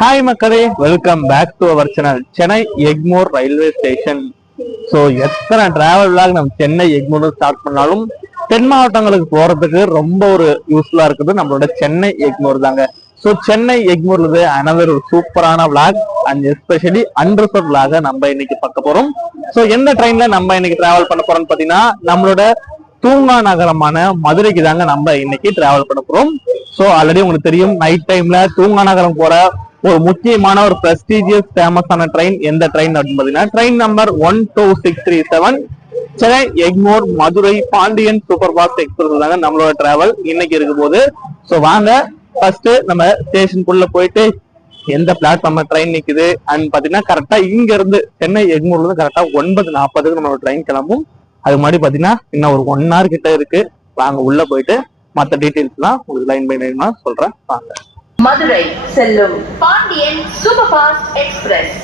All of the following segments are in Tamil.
ஹாய் மக்களே, welcome back to our channel Chennai Egmore railway station. So எத்தனை டிராவல் விளாக் நம்ம சென்னை எக்மோர் ஸ்டார்ட் பண்ணாலும் தென் மாவட்டங்களுக்கு போறதுக்கு ரொம்ப ஒரு யூஸ்ஃபுல்லா இருக்குது நம்மளோட சென்னை எக்மோர் தாங்க. ஸோ சென்னை எக்மோர்ல அனதர் ஒரு சூப்பரான விளாக் அண்ட் எஸ்பெஷலி அண்டர்சர்வ் விளாக நம்ம இன்னைக்கு பார்க்க போறோம். ஸோ எந்த ட்ரெயின்ல நம்ம இன்னைக்கு டிராவல் பண்ண போறோம்னு பாத்தீங்கன்னா நம்மளோட தூங்கா நகரமான மதுரைக்கு தாங்க நம்ம இன்னைக்கு டிராவல் பண்ண போறோம். ஸோ ஆல்ரெடி உங்களுக்கு தெரியும், நைட் டைம்ல தூங்கா நகரம் போற ஒரு முக்கியமான ஒரு பிரஸ்டீஜியஸ் ஃபேமஸான ட்ரெயின் எந்த ட்ரெயின் அப்படின்னு பாத்தீங்கன்னா train number 12637 Chennai Egmore Madurai Pandian super fast express தாங்க நம்மளோட டிராவல் இன்னைக்கு இருக்க போது. ஸோ வாங்க ஃபர்ஸ்ட் நம்ம ஸ்டேஷனுக்குள்ள போயிட்டு எந்த பிளாட்ஃபார்ம்ல ட்ரெயின் நிக்குது அண்ட் பாத்தீங்கன்னா கரெக்டா இங்க இருந்து சென்னை எக்மோர்ல இருந்து கரெக்டா 9:40 நம்மளோட ட்ரெயின் கிளம்பும். அது மாதிரி பாத்தீங்கன்னா இன்னும் ஒரு 1 hour கிட்ட இருக்கு. வாங்க உள்ள போயிட்டு மற்ற டீடைல்ஸ் எல்லாம் உங்களுக்கு லைன் பை லைன் சொல்றேன். வாங்க. மதுரை செல்லும் Pandian super fast express.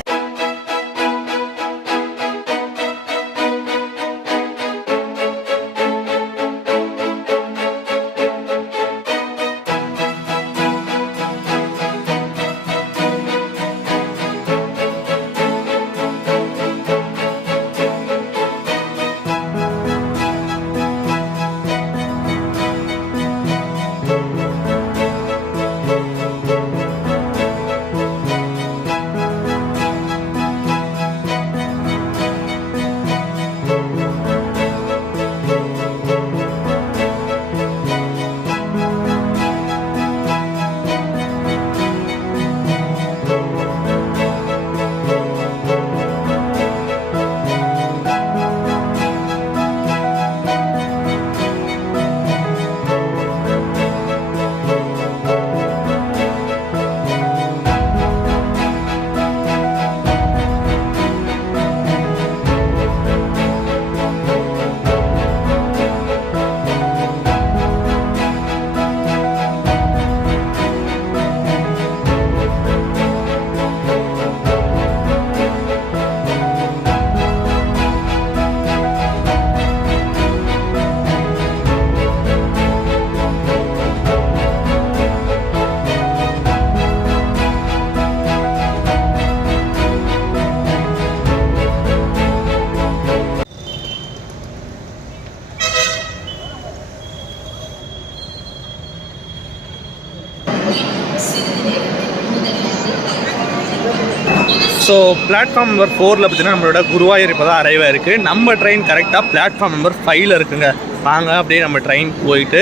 So platform number 4ல் பார்த்தீங்கன்னா நம்மளோட குருவாயூர் இப்போ தான் அரைவாக இருக்குது. நம்ம ட்ரெயின் கரெக்டாக பிளாட்ஃபார்ம் நம்பர் 5ல் இருக்குங்க. வாங்க அப்படியே நம்ம ட்ரெயின் போயிட்டு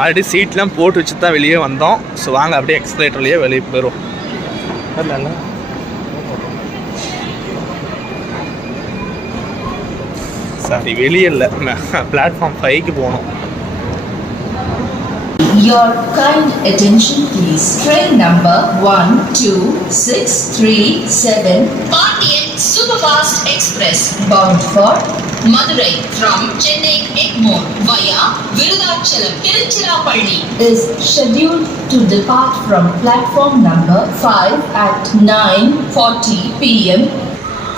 ஆல்ரெடி சீட்லாம் போட்டு வச்சு தான் வெளியே வந்தோம். ஸோ வாங்க அப்படியே எக்ஸ்கலேட்டர்லேயே வெளியே போயிடும். சாரி, வெளியே இல்லை, பிளாட்ஃபார்ம் 5க்கு போகணும். Your kind attention please. Train number 12637 Pandian Superfast Express bound for Madurai from Chennai Egmore via Virudhachalam Tiruchirappalli is scheduled to depart from platform number 5 at 9:40 p.m.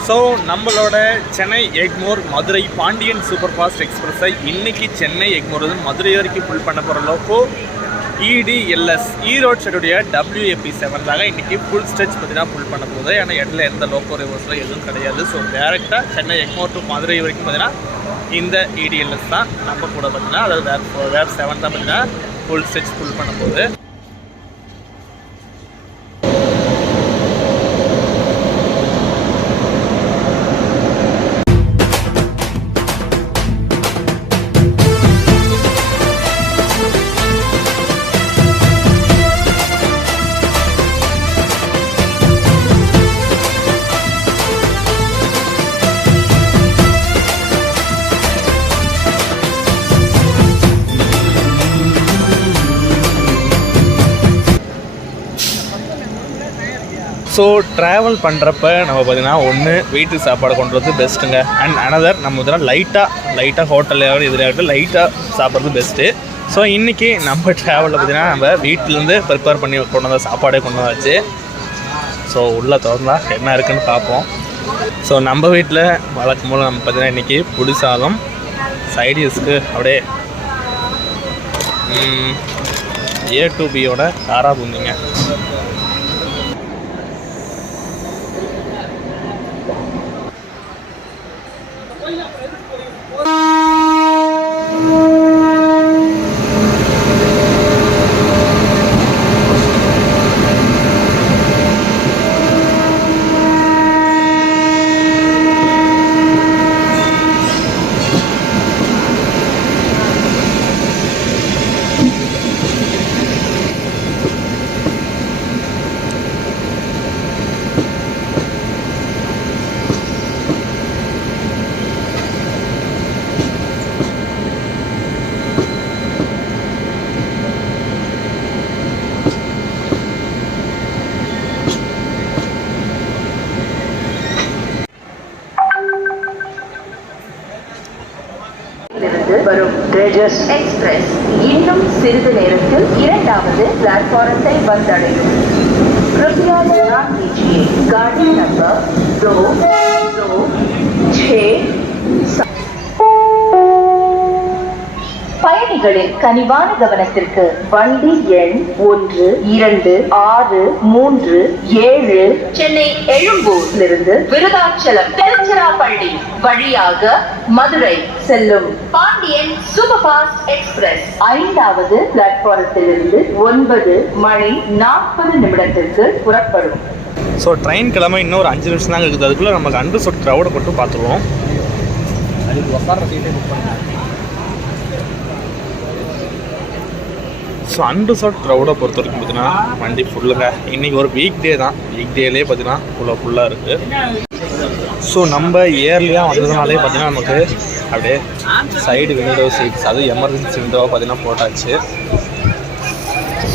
So நம்மளோட சென்னை எக்மோர் மதுரை பாண்டியன் சூப்பர் ஃபாஸ்ட் எக்ஸ்பிரஸை இன்றைக்கி சென்னை எக்மோர் மதுரை வரைக்கும் ஃபுல் பண்ண போகிற லோக்கோ EDLS ஈரோடு ஷெட்டுடைய WAP7 தாங்க இன்றைக்கி ஃபுல் ஸ்ட்ரெச் பார்த்தீங்கன்னா ஃபுல் பண்ண போகுது. ஏன்னா இடத்துல எந்த லோக்கோ ரிவர்ஸில் எதுவும் கிடையாது. ஸோ டேரெக்டாக சென்னை எக்மோர் டு மதுரை வரைக்கும் பார்த்தீங்கன்னா இந்த EDLS தான் நம்ம கூட பார்த்தீங்கன்னா, அதாவது வேப் 7 தான் பார்த்தீங்கன்னா ஃபுல் ஸ்ட்ரெச் ஃபுல் பண்ண போகுது. ஸோ ட்ராவல் பண்ணுறப்ப நம்ம பார்த்திங்கன்னா ஒன்று வீட்டுக்கு சாப்பாடு கொண்டு வரது பெஸ்ட்டுங்க. அண்ட் அனதர் நம்ம இதெல்லாம் லைட்டாக ஹோட்டலில் இதில் லைட்டாக சாப்பிட்றது பெஸ்ட்டு. ஸோ இன்றைக்கி நம்ம ட்ராவலில் பார்த்திங்கன்னா நம்ம வீட்டிலேருந்து ப்ரிப்பேர் பண்ணி கொண்டு வந்த சாப்பாடே கொண்டு வந்தாச்சு. ஸோ உள்ளே திறந்தா என்ன இருக்குதுன்னு பார்ப்போம். ஸோ நம்ம வீட்டில் வழக்கம் போல் நம்ம பார்த்திங்கன்னா இன்றைக்கி புளி சாதம், சைடிஷ்க்கு அப்படியே A to B காரா பூந்திங்க. Tejas Express இன்னும் சிறிது நேரத்தில் இரண்டாவது பிளாட்ஃபாரத்தை வந்தடையும். कृपया ध्यान दीजिए गाड़ी नंबर 226 பயணிகளின் கனிவான கவனத்திற்கு வண்டி எண் 1, 2, 6, 3, 7 சென்னை எழும்பூரிலிருந்து விருதாச்சலம் திருச்சிராப்பள்ளி வழியாக மதுரை செல்லும் பாண்டியன் சூப்பர் ஃபாஸ்ட் எக்ஸ்பிரஸ் 5வது பிளாட்ஃபாரத்திலிருந்து 9:40 புறப்படும். ஸோ ட்ரெயின் கிளம்ப இன்னும் ஒரு 5 நிமிஷம் தாங்க இருக்குது. அதுக்குள்ளே நமக்கு அண்டர்சோட் க்ரௌடை மட்டும் பார்த்துருவோம். அதுக்கு உட்கார சீட்டே புக் பண்ணுங்க. ஸோ அண்டர்சோட் க்ரௌடை பொறுத்த வரைக்கும் பார்த்தீங்கன்னா வண்டி ஃபுல்லுங்க. இன்றைக்கி ஒரு வீக் டே தான். வீக் டேலேயே பார்த்தீங்கன்னா ஃபுல்லாக இருக்குது. ஸோ நம்ம இயர்லியாக வந்ததுனாலே பார்த்தீங்கன்னா நமக்கு அப்படியே சைடு விண்டோ சீட்ஸ், அது எமர்ஜென்சி விண்டோவாக பார்த்தீங்கன்னா போட்டாச்சு.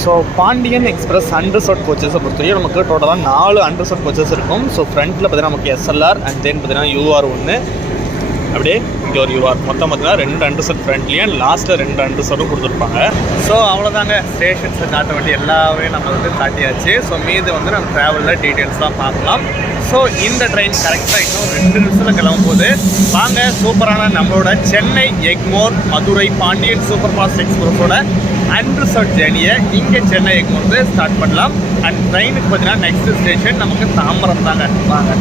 ஸோ பாண்டியன் எக்ஸ்பிரஸ் அண்டர்சோட் கோச்சஸை பொறுத்தவரைக்கும் நமக்கு டோட்டலாக 4 அண்டர்சோட் கோச்சஸ் இருக்கும். ஸோ ஃப்ரண்ட்டில் பார்த்தீங்கன்னா நமக்கு SLR அண்ட் தென் பார்த்தீங்கன்னா UR 1, அப்படியே இங்கே ஒரு UR, மொத்தம் பார்த்தீங்கன்னா 2 அண்டர்சோட் ஃப்ரண்ட்லேயும் லாஸ்ட்டில் 2 அண்டர்சோட்டும் கொடுத்துருப்பாங்க. ஸோ அவ்வளோதாங்க, ஸ்டேஷன்ஸில் காட்ட வேண்டிய எல்லாமே நம்ம காட்டியாச்சு. ஸோ மீது நம்ம ட்ராவலில் டீட்டெயில்ஸ் தான் பார்க்கலாம். ஸோ இந்த ட்ரெயின் கரெக்டாக இன்னும் 2 நிமிஷத்தில் கிளம்பும் போது வாங்க சூப்பரான நம்மளோட சென்னை எக்மோர் மதுரை பாண்டியன் சூப்பர் ஃபாஸ்ட் எக்ஸ்பிரஸோட அண்டர்சோட் ஜேர்னியை இங்கே சென்னை எக்மோர் ஸ்டார்ட் பண்ணலாம். அண்ட் ட்ரெயினுக்கு பார்த்தீங்கன்னா நெக்ஸ்ட் ஸ்டேஷன் நமக்கு தாம்பரம் தாங்க. வாங்க.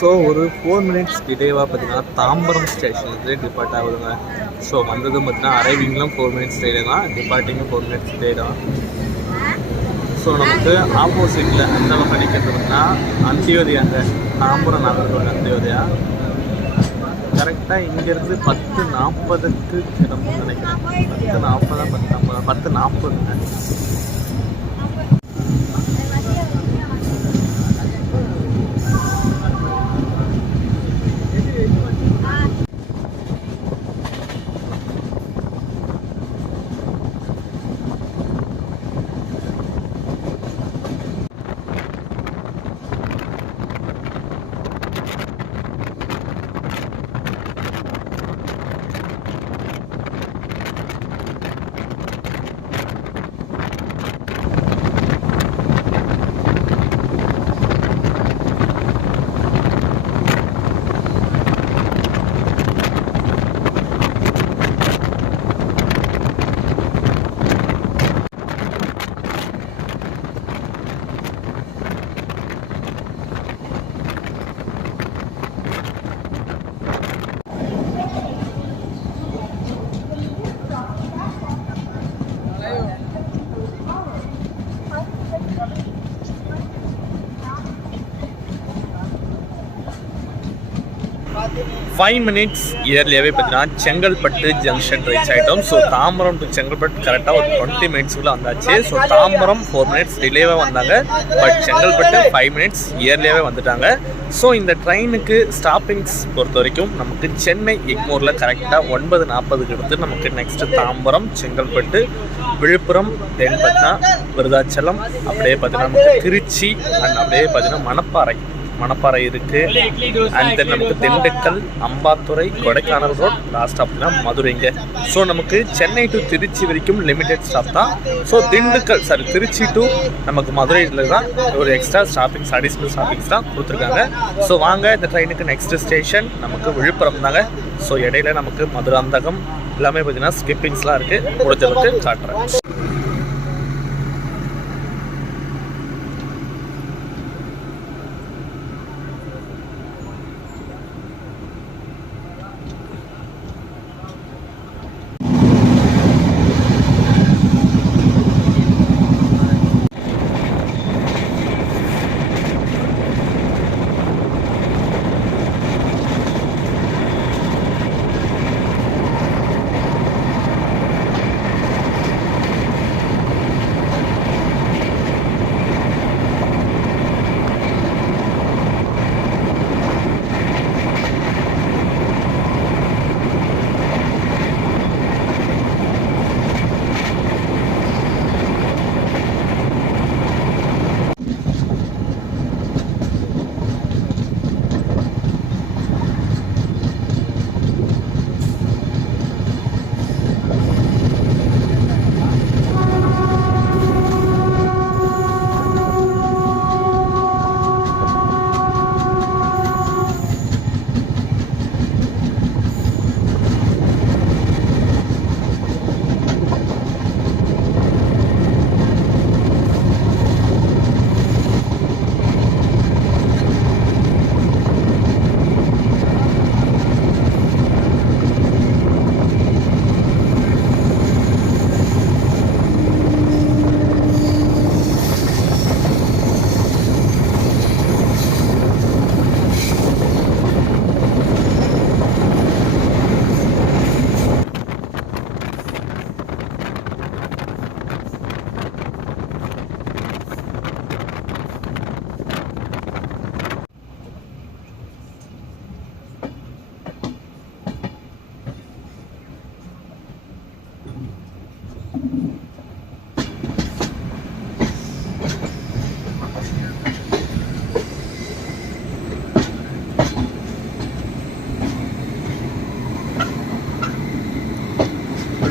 ஸோ ஒரு 4 மினிட்ஸ் டிலேவாக பார்த்தீங்கன்னா தாம்பரம் ஸ்டேஷனுக்கு டிபார்ட் ஆகுதுங்க. ஸோ வந்ததும் பார்த்தீங்கன்னா அரைவிங்லாம் 4 மினிட்ஸ் டிலே தான், டிபார்ட்டிங்கும் 4 மினிட்ஸ் டிலே தான். ஸோ நமக்கு ஆப்போசிட்டில் அந்த பக்கம் நிற்கிறது பார்த்தீங்கன்னா அந்தியோதயாங்க, தாம்பரம் நாகர்கோவில் அந்தியோதயா. கரெக்டாக இங்கேருந்து 10:40க்கு கிளம்புன்னு நினைக்கிறேன். 10:40 10:40ங்க. 5 minutes இயர்லியாகவே பார்த்தீங்கன்னா செங்கல்பட்டு ஜங்ஷன் ரீச் ஆகிட்டோம். ஸோ தாம்பரம் டு செங்கல்பட்டு கரெக்டாக ஒரு 20 மினிட்ஸ்க்குள்ளே வந்தாச்சு. ஸோ தாம்பரம் 4 minutes டிலேவாக வந்தாங்க, பட் செங்கல்பட்டு 5 minutes இயர்லியாகவே வந்துட்டாங்க. ஸோ இந்த ட்ரெயினுக்கு ஸ்டாப்பிங்ஸ் பொறுத்த வரைக்கும் நமக்கு சென்னை எக்மோரில் கரெக்டாக 9:40 எடுத்து நமக்கு நெக்ஸ்ட்டு தாம்பரம், செங்கல்பட்டு, விழுப்புரம், தென் பார்த்தீங்கன்னா விருதாச்சலம், அப்படியே பார்த்தீங்கன்னா நமக்கு திருச்சி அண்ட் அப்படியே பார்த்தீங்கன்னா மணப்பாறை இருக்குது. அண்ட் தென் நமக்கு திண்டுக்கல், அம்பாத்துறை, கொடைக்கானல் ரோட், லாஸ்ட் அப்படின்னா மதுரைங்க. ஸோ நமக்கு சென்னை டு திருச்சி வரைக்கும் லிமிடெட் ஸ்டாப் தான். ஸோ திருச்சி டு நமக்கு மதுரையில் தான் ஒரு எக்ஸ்ட்ரா ஸ்டாப்பிங்ஸ், அடிஷ்னல் ஸ்டாப்பிங்ஸ் தான் கொடுத்துருக்காங்க. ஸோ வாங்க இந்த ட்ரெயினுக்கு நெக்ஸ்ட் ஸ்டேஷன் நமக்கு விழுப்புரம் தாங்க. ஸோ இடையில நமக்கு மதுராந்தகம் எல்லாமே பார்த்தீங்கன்னா ஸ்கிப்பிங்ஸ்லாம் இருக்குது, முடிஞ்சளவுக்கு காட்டுறேன்.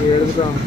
எடுத்துட்டான்.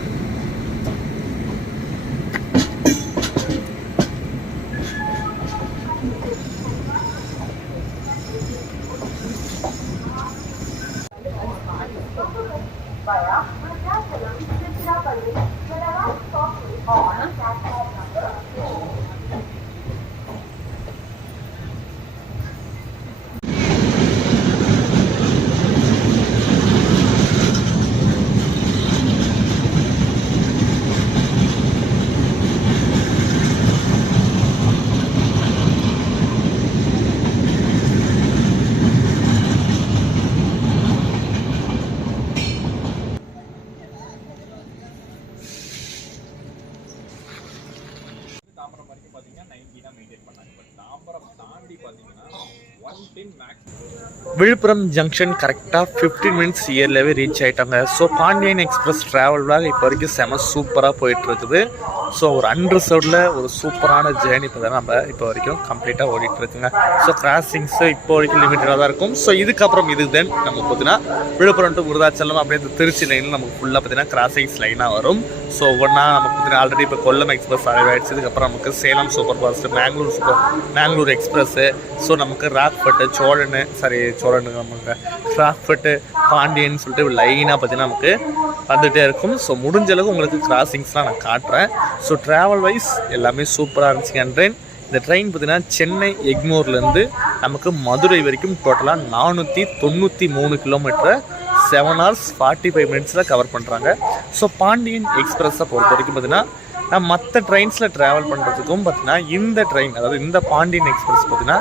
விழுப்புரம் ஜங்ஷன் கரெக்டாக 15 மினிட்ஸ் இயர்லவே ரீச் ஆகிட்டாங்க. So Pandian express travel vlog இப்போ வரைக்கும் செம சூப்பராக போயிட்டுருக்குது. ஸோ ஒரு அன்ரிசர்வ்டில் ஒரு சூப்பரான ஜேர்னி இப்போ தான் நம்ம இப்போ வரைக்கும் கம்ப்ளீட்டாக ஓடிட்டுருக்குங்க. ஸோ கிராசிங்ஸு இப்போ வரைக்கும் லிமிட்டடாக தான் இருக்கும். ஸோ இதுக்கப்புறம் இது தென் நம்ம பார்த்தீங்கன்னா விழுப்புரம் டு விருதாச்சலம் அப்படியே இந்த திருச்சி லைனில் நமக்கு ஃபுல்லாக பார்த்தீங்கன்னா கிராசிங்ஸ் லைனாக வரும். ஸோ ஒவ்வொன்றா நமக்கு பார்த்தீங்கன்னா ஆல்ரெடி இப்போ கொல்லம் எக்ஸ்பிரஸ் ஆகிடுச்சு. இதுக்கப்புறம் நமக்கு Salem super fast, Mangalore express, so நமக்கு ராக்ஃபட்டு, சோழனு நமக்கு ராக்ஃபட்டு, பாண்டியன் சொல்லிட்டு லைனாக பார்த்தீங்கன்னா நமக்கு வந்துகிட்டே இருக்கும். ஸோ முடிஞ்ச அளவுக்கு உங்களுக்கு கிராசிங்ஸ்லாம் நான் காட்டுறேன். ஸோ ட்ராவல் வைஸ் எல்லாமே சூப்பராக இருந்துச்சுங்க. இந்த ட்ரெயின் பார்த்தீங்கன்னா சென்னை எக்மோர்லேருந்து நமக்கு மதுரை வரைக்கும் டோட்டலாக 493 கிலோமீட்டரை 7 hours 45 minutes கவர் பண்ணுறாங்க. ஸோ பாண்டியன் எக்ஸ்பிரஸை பொறுத்த வரைக்கும் பார்த்தீங்கன்னா நான் மற்ற ட்ரெயின்ஸில் ட்ராவல் பண்ணுறதுக்கும் பார்த்தீங்கன்னா இந்த ட்ரெயின், அதாவது இந்த பாண்டியன் எக்ஸ்பிரஸ் பார்த்தீங்கன்னா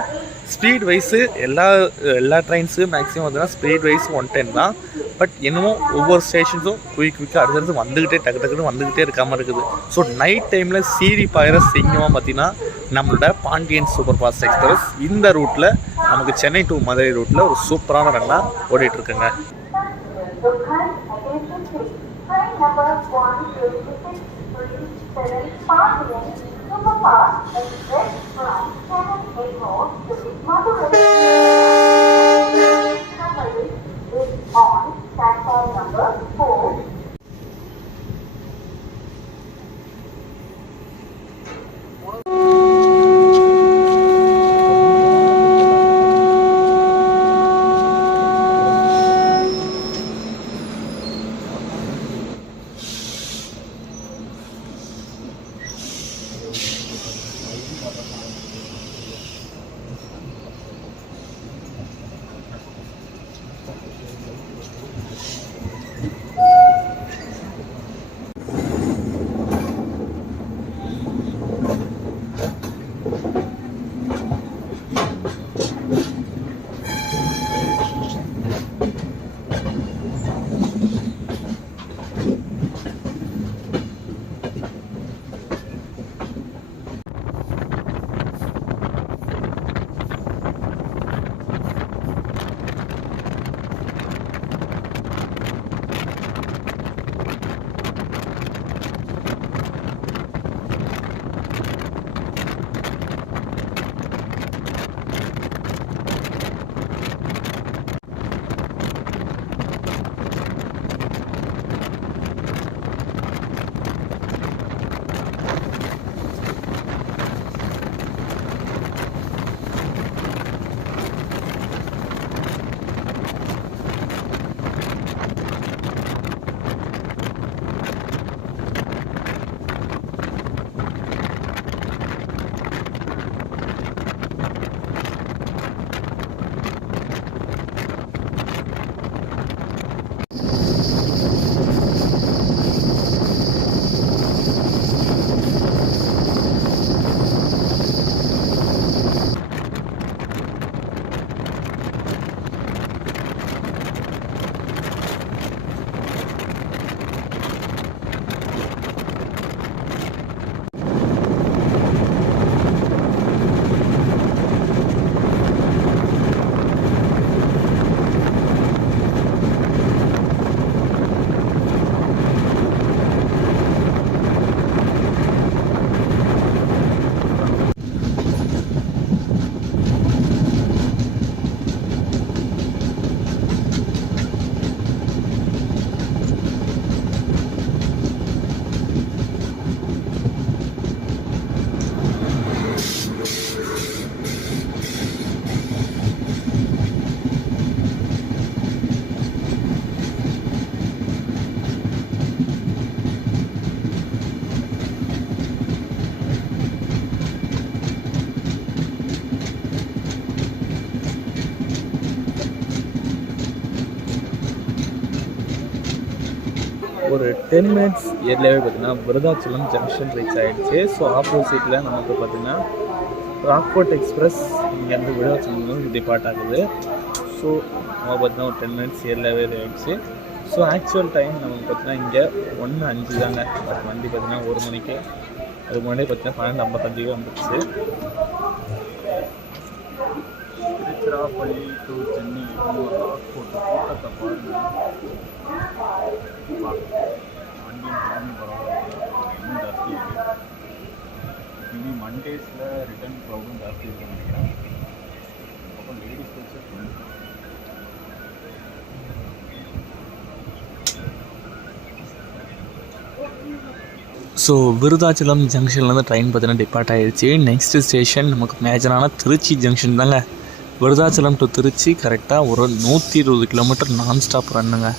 ஸ்பீட் வைஸு எல்லா ட்ரெயின்ஸும் மேக்ஸிமம் பார்த்தீங்கன்னா ஸ்பீட் வைஸ் 110 தான். பட் என்னமோ ஒவ்வொரு ஸ்டேஷன்ஸும் குயிக்காக அடுத்தடுத்து வந்துக்கிட்டே டக்குன்னு வந்துக்கிட்டே இருக்காமல் இருக்குது. ஸோ நைட் டைமில் சீறி பாயிற சிங்கமாக பார்த்தீங்கன்னா நம்மளோட பாண்டியன் சூப்பர் ஃபாஸ்ட் எக்ஸ்பிரஸ் இந்த ரூட்டில் நமக்கு சென்னை டு மதுரை ரூட்டில் ஒரு சூப்பரான ரன்னாக ஓடிட்டுருக்குங்க. On platform number 4. ஒரு 10 மினிட்ஸ் ஏர்லியாகவே பார்த்திங்கன்னா விருதாச்சலம் ஜங்ஷன் ரீச் ஆகிடுச்சு. ஸோ ஆப்போசிட்டில் நமக்கு பார்த்திங்கன்னா ராக்போர்ட் எக்ஸ்பிரஸ் இங்கேருந்து விருதாச்சலம் டிபார்ட் ஆகுது. ஸோ நம்ம பார்த்திங்கன்னா ஒரு 10 மினிட்ஸ் ஏர்லியாகவே ஆகிடுச்சு. ஸோ ஆக்சுவல் டைம் நமக்கு பார்த்திங்கன்னா இங்கே 1:05 தாங்க. பட் வண்டி பார்த்திங்கன்னா 1 மணிக்கு, அதுக்கு முன்னாடி பார்த்திங்கன்னா 12:55 வந்துடுச்சு. திருச்சிராப்பள்ளி டு சென்னை ராக்போர்ட் கூட்டத்தை பாருங்கள். வண்டியும் பரவாயில்ல, இன்னும் ஜாஸ்தி இருக்குது. இனி மண்டேஸில் ரிட்டர்ன் ப்ராப்ளம் ஜாஸ்தி இருக்குன்னு நினைக்கிறேன். அப்புறம் லேடிஸ் வச்சு ஸோ விருதாச்சலம் ஜங்ஷன்லேருந்து ட்ரெயின் பார்த்தீங்கன்னா டிபார்ட் ஆகிடுச்சு. நெக்ஸ்ட்டு ஸ்டேஷன் நமக்கு மேஜரான திருச்சி ஜங்ஷன் தாங்க. விருதாச்சலம் டு திருச்சி கரெக்டாக ஒரு 120 கிலோமீட்டர் நான் ஸ்டாப் ரன்னுங்க.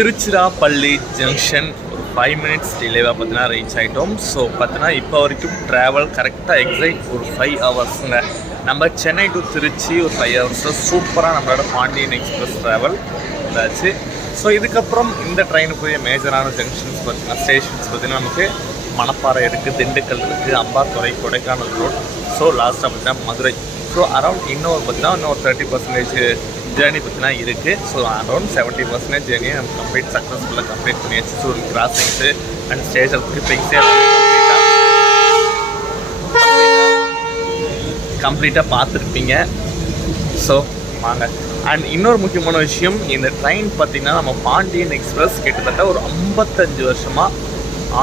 திருச்சிராப்பள்ளி ஜங்ஷன் ஒரு 5 மினிட்ஸ் டிலேவாக பார்த்தீங்கன்னா ரீச் ஆகிட்டோம். ஸோ பார்த்தீங்கன்னா இப்போ வரைக்கும் ட்ராவல் கரெக்டாக எக்ஸைட் ஒரு 5 ஹவர்ஸுங்க. நம்ம சென்னை டு திருச்சி ஒரு 5 ஹவர்ஸில் சூப்பராக நம்மளோட பாண்டியன் எக்ஸ்பிரஸ் ட்ராவல் இதாச்சு. ஸோ இதுக்கப்புறம் இந்த ட்ரெயினுக்குரிய மேஜரான ஜங்ஷன்ஸ் பார்த்தீங்கன்னா ஸ்டேஷன்ஸ் பார்த்தீங்கன்னா நமக்கு மணப்பாறை இருக்குது, திண்டுக்கல் இருக்குது, அம்பாத்துறை, கொடைக்கானல் ரோட், ஸோ லாஸ்ட்டாக பார்த்தீங்கன்னா மதுரை. ஸோ அரௌண்ட் இன்னொரு பார்த்தீங்கன்னா இன்னொரு 30% ஜேர்னி பார்த்தீங்கன்னா இருக்குது. ஸோ அரௌண்ட் 70% ஜேர்னியை நம்ம சக்ஸஸ்ஃபுல்லாக கம்ப்ளீட் பண்ணியாச்சு. ஸோ கிராசிங்ஸு அண்ட் ஸ்டேஷன் ஸ்கிப்பிங்ஸு கம்ப்ளீட்டாக பார்த்துருப்பீங்க. ஸோ வாங்க. அண்ட் இன்னொரு முக்கியமான விஷயம், இந்த ட்ரெயின் பார்த்திங்கன்னா நம்ம பாண்டியன் எக்ஸ்பிரஸ் கிட்டத்தட்ட ஒரு 55 வருஷமாக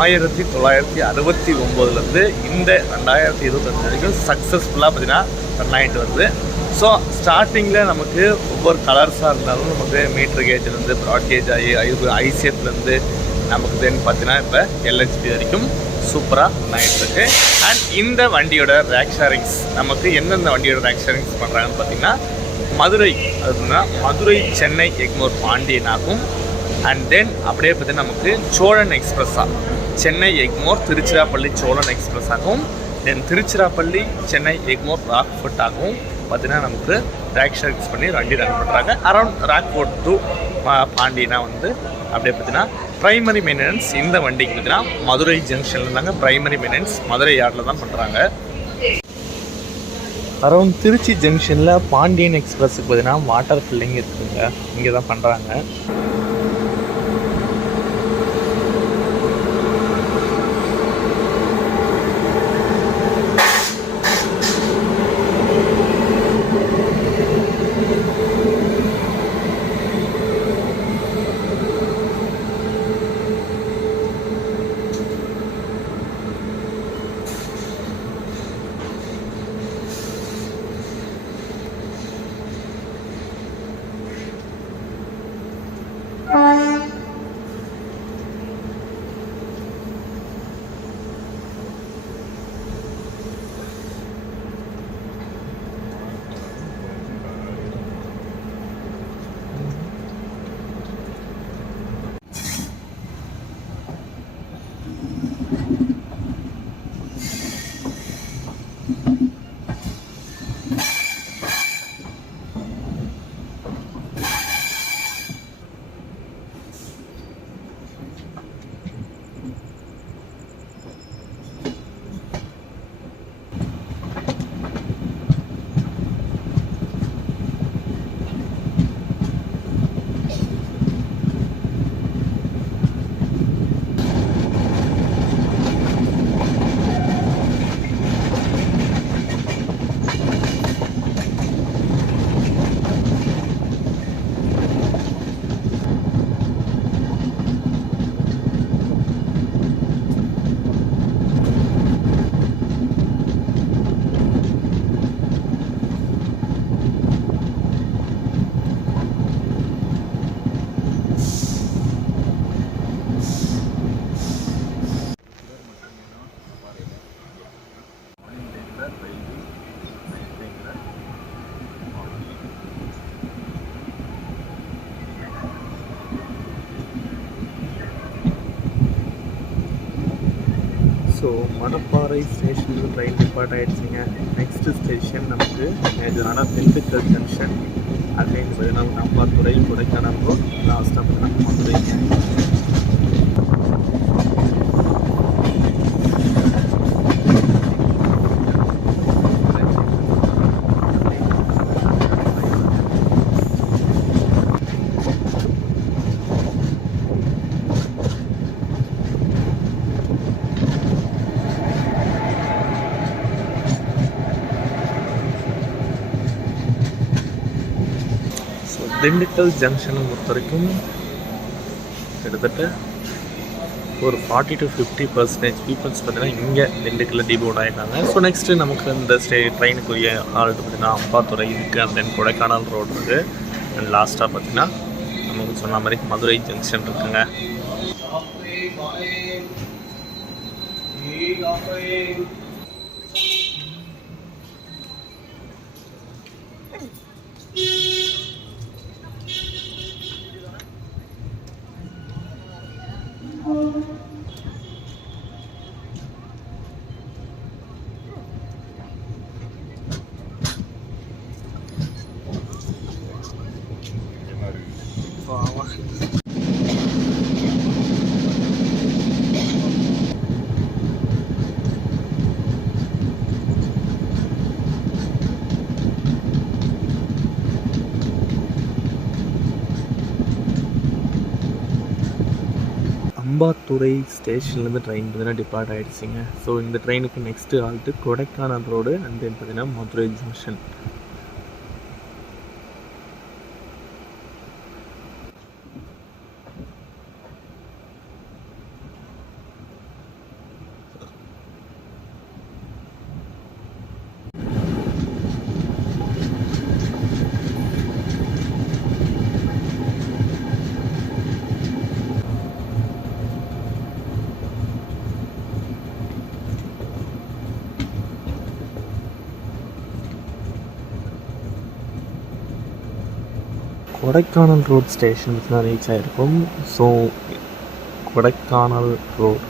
1969 இந்த 2025 வரைக்கும் சக்ஸஸ்ஃபுல்லாக பார்த்திங்கன்னா ரன் ஆகிட்டு வருது. ஸோ ஸ்டார்டிங்கில் நமக்கு ஒவ்வொரு கலர்ஸாக இருந்தாலும் நமக்கு மீட்ரு கேஜ்லேருந்து ப்ராட் கேஜ் ஆகி ஐசிஎஃப்லேருந்து நமக்கு தென் பார்த்தீங்கன்னா இப்போ எல்ஹெச்பி வரைக்கும் சூப்பராக ரன் ஆகிட்டுருக்கு. அண்ட் இந்த வண்டியோட ரேக் ஷேரிங்ஸ் நமக்கு எந்தெந்த வண்டியோட ரேக் ஷேரிங்ஸ் பண்ணுறாங்கன்னு பார்த்தீங்கன்னா மதுரை, அதுனா மதுரை சென்னை எக்மோர் பாண்டியன் ஆகும். அண்ட் தென் அப்படியே பார்த்தீங்கன்னா நமக்கு சோழன் எக்ஸ்பிரஸாக சென்னை எக்மோர் திருச்சிராப்பள்ளி சோழன் எக்ஸ்பிரஸ் ஆகும். தென் திருச்சிராப்பள்ளி சென்னை எக்மோர் ராக்ஃபோர்ட் ஆகும். பார்த்தீங்கன்னா நமக்கு ரேக் ஷேரிங்ஸ் பண்ணி வண்டி ரன் பண்ணுறாங்க. அரௌண்ட் ராக்ஃபோர்ட் டு பாண்டியனா வந்து அப்படியே பார்த்தீங்கன்னா ப்ரைமரி மெயின்டெனன்ஸ் இந்த வண்டிக்கு பார்த்தீங்கன்னா மதுரை ஜங்ஷனில் இருந்தாங்க. ப்ரைமரி மெயின்டெனன்ஸ் மதுரை யார்டில் தான் பண்ணுறாங்க. அரௌண்ட் திருச்சி ஜங்ஷனில் பாண்டியன் எக்ஸ்பிரஸுக்கு பார்த்தீங்கன்னா வாட்டர் ஃபில்லிங் இருக்குதுங்க, இங்கே தான் பண்ணுறாங்க. ஸோ மணப்பாறை ஸ்டேஷனுக்கு ட்ரெயின் டிபார்ட் ஆகிடுச்சிங்க. நெக்ஸ்ட்டு ஸ்டேஷன் நமக்கு மேஜரான திண்டுக்கல் ஜங்ஷன். அகைன் பார்த்தீங்கன்னா அம்பாத்துறை, கொடைக்கானல் ரோட், லாஸ்ட்டாக பார்த்தீங்கன்னா மதுரை. திண்டுக்கல் ஜங்ஷனை பொறுத்த வரைக்கும் கிட்டத்தட்ட ஒரு 40 to 50% பீப்புள்ஸ் பார்த்தீங்கன்னா இங்கே திண்டுக்கல்லில் டிபோர்ட் ஆகிட்டாங்க. ஸோ நெக்ஸ்ட்டு நமக்கு இந்த ட்ரெயினுக்குரிய ஆல்ட்டு பார்த்திங்கன்னா அம்பாத்துறை இருக்குது, அண்ட் தென் கொடைக்கானல் ரோடு இருக்குது, அண்ட் லாஸ்ட்டாக பார்த்திங்கன்னா நமக்கு சொன்ன மாதிரி மதுரை ஜங்ஷன் இருக்குங்க. அம்பாத்துறை ஸ்டேஷன்லேருந்து ட்ரெயின் பார்த்தீங்கன்னா டிபார்ட் ஆகிடுச்சிங்க. ஸோ இந்த ட்ரெயினுக்கு next halt Kodaikanal road and then பார்த்தீங்கன்னா Madurai junction. Kodaikanal road station தான் ரீச் ஆகிருக்கும். So Kodaikanal road.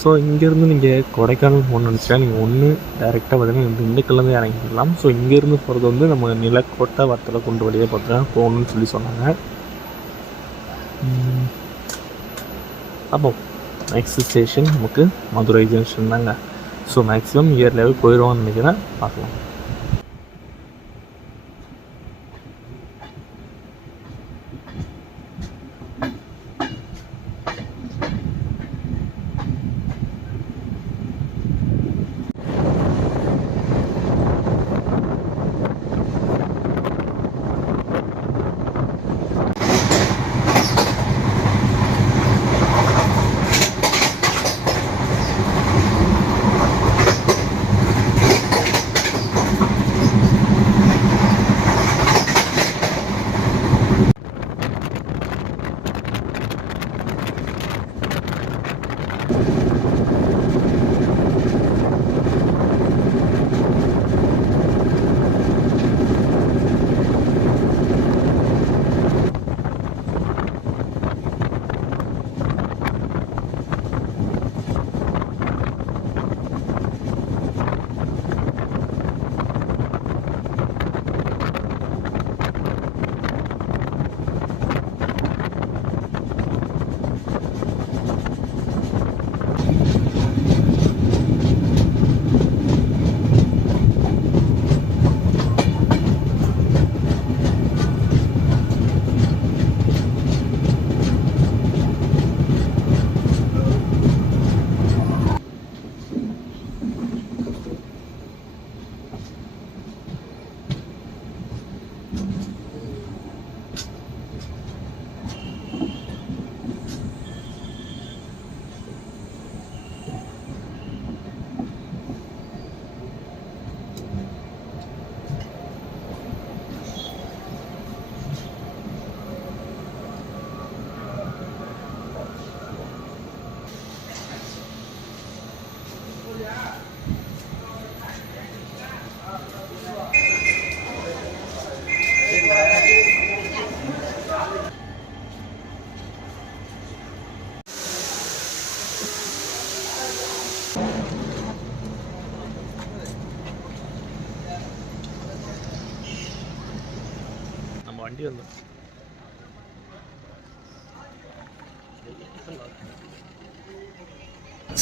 ஸோ இங்கேருந்து நீங்கள் கொடைக்கானல் போகணுன்னு நினச்சா நீங்கள் ஒன்று டைரெக்டாக பார்த்தீங்கன்னா திண்டுக்கல்லேருந்து இறங்கிடலாம். ஸோ இங்கேருந்து போகிறது வந்து நம்ம நிலக்கோட்டை வத்தலை கொண்டு வழியாக பார்த்தீங்கன்னா போகணுன்னு சொல்லி சொன்னாங்க. அப்போ நெக்ஸ்ட் ஸ்டேஷன் நமக்கு மதுரை ஜங்ஷன் தாங்க. ஸோ மேக்ஸிமம் இயர்லேயே போயிடுவோம்னு நினைக்கிறேன். பார்க்கலாம். வண்டி வந்து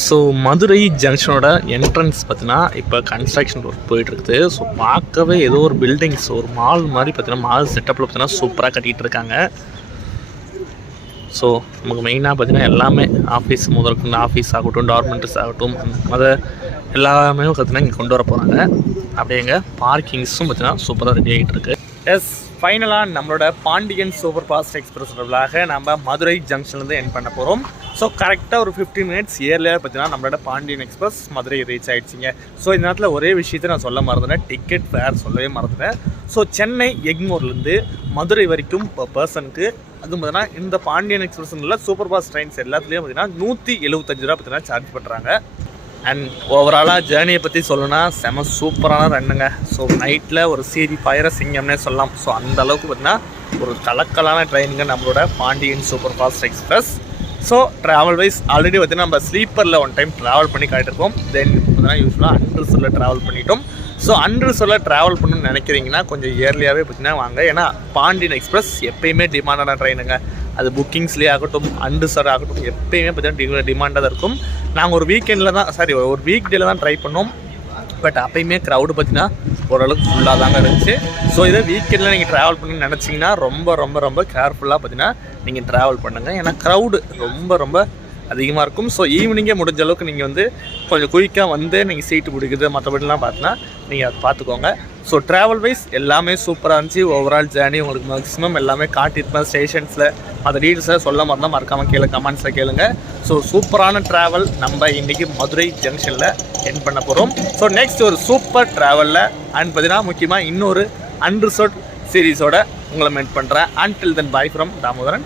ஸோ மதுரை ஜங்ஷனோட என்ட்ரன்ஸ் பார்த்தீங்கன்னா இப்போ கன்ஸ்ட்ரக்ஷன் ஒர்க் போயிட்டுருக்குது. ஸோ பார்க்கவே ஏதோ ஒரு பில்டிங்ஸ் ஒரு மால் மாதிரி பார்த்தீங்கன்னா மால் செட்டப்பில் பார்த்தீங்கன்னா சூப்பராக கட்டிகிட்டு இருக்காங்க. ஸோ நமக்கு மெயினாக பார்த்தீங்கன்னா எல்லாமே ஆஃபீஸ் முதற்கொண்டு ஆஃபீஸ் ஆகட்டும் டார்மெண்ட்ஸ் ஆகட்டும் அதை எல்லாமே பார்த்தீங்கன்னா இங்கே கொண்டு வர போகிறாங்க. அப்படியேங்க பார்க்கிங்ஸும் பார்த்தீங்கன்னா சூப்பராக ரெடி ஆகிட்டு இருக்கு. எஸ் ஃபைனலாக நம்மளோட பாண்டியன் சூப்பர் ஃபாஸ்ட் எக்ஸ்பிரஸ் ட்ராவலாக நம்ம மதுரை ஜங்ஷன்லேருந்து என் பண்ண போகிறோம். ஸோ கரெக்டாக ஒரு 15 மினிட்ஸ் இயர்லியாக பார்த்தீங்கன்னா நம்மளோட பாண்டியன் எக்ஸ்பிரஸ் மதுரை ரீச் ஆகிடுச்சிங்க. ஸோ இந்த நேரத்தில் ஒரே விஷயத்தை நான் சொல்ல மறந்துட்டேன், டிக்கெட் ஃபேர் சொல்லவே மறந்துட்டேன். ஸோ சென்னை எக்மோர்லேருந்து மதுரை வரைக்கும் பர் பர்சனுக்கு அதுவும் பார்த்தீங்கன்னா இந்த பாண்டியன் எக்ஸ்பிரஸ்ல சூப்பர் ஃபாஸ்ட் ட்ரெயின்ஸ் எல்லாத்துலேயும் பார்த்தீங்கன்னா 175 ரூபா பார்த்தீங்கன்னா சார்ஜ் பண்ணுறாங்க. அண்ட் ஓவராலாக ஜேர்னியை பற்றி சொல்லணும்னா செம சூப்பரான ரன்னுங்க. ஸோ நைட்டில் ஒரு சீரி பயிர சிங்கம்னே சொல்லலாம். ஸோ அந்த அளவுக்கு பார்த்தீங்கன்னா ஒரு கலக்கலான ட்ரெயினுங்க நம்மளோட Pandian super fast express. So travel wise already பார்த்தீங்கன்னா நம்ம ஸ்லீப்பரில் ஒன் டைம் ட்ராவல் பண்ணி காட்டியிருக்கோம். தென் பார்த்தீங்கன்னா யூஸ்வலாக அன்ரிசர்வில் ட்ராவல் பண்ணிட்டோம். ஸோ அன்ரிசர்வில் ட்ராவல் பண்ணணும்னு நினைக்கிறீங்கன்னா கொஞ்சம் இயர்லியாகவே பார்த்தீங்கன்னா வாங்க. ஏன்னா பாண்டியன் எக்ஸ்பிரஸ் எப்பயுமே டிமாண்டான ட்ரெயினுங்க. அது புக்கிங்ஸ்லேயே ஆகட்டும் அன்ரிசர்வ் ஆகட்டும் எப்பயுமே பார்த்தீங்கன்னா டிமாண்டாக தான் இருக்கும். நாங்கள் ஒரு வீக்கெண்டில் தான் ஒரு வீக் டேல தான் ட்ரை பண்ணோம். பட் அப்பயுமே க்ரௌடு பார்த்தீங்கன்னா ஓரளவுக்கு ஃபுல்லாக தாங்க இருந்துச்சு. ஸோ இதை வீக்கெண்டில் நீங்கள் ட்ராவல் பண்ணணும்னு நினச்சிங்கன்னா ரொம்ப ரொம்ப ரொம்ப கேர்ஃபுல்லாக பார்த்தீங்கன்னா நீங்கள் ட்ராவல் பண்ணுங்கள். ஏன்னா க்ரௌடு ரொம்ப ரொம்ப அதிகமாக இருக்கும். ஸோ ஈவினிங்கே முடிஞ்ச அளவுக்கு நீங்கள் வந்து கொஞ்சம் குயிக்காக வந்து நீங்கள் சீட்டு பிடிக்குது மற்றபடிலாம் பார்த்தீங்கன்னா நீங்கள் அதை பார்த்துக்கோங்க. ஸோ ட்ராவல் வைஸ் எல்லாமே சூப்பராக இருந்துச்சு. ஓவரால் ஜேர்னி உங்களுக்கு மேக்ஸிமம் எல்லாமே காட்டியிருப்பேன் ஸ்டேஷன்ஸில். மற்ற டீட்டெயில்ஸை சொல்ல மாதிரி மறக்காமல் கீழே கமெண்ட்ஸில் கேளுங்க. ஸோ சூப்பரான ட்ராவல் நம்ம இன்றைக்கி மதுரை ஜங்ஷனில் என் பண்ண போகிறோம். ஸோ நெக்ஸ்ட் ஒரு சூப்பர் ட்ராவலில் அண்ட் பார்த்தீங்கன்னா முக்கியமாக இன்னொரு அன்ரிசர்ட் சீரீஸோட உங்களை மென்ட் பண்ணுறேன். Until then bye from Damodaran.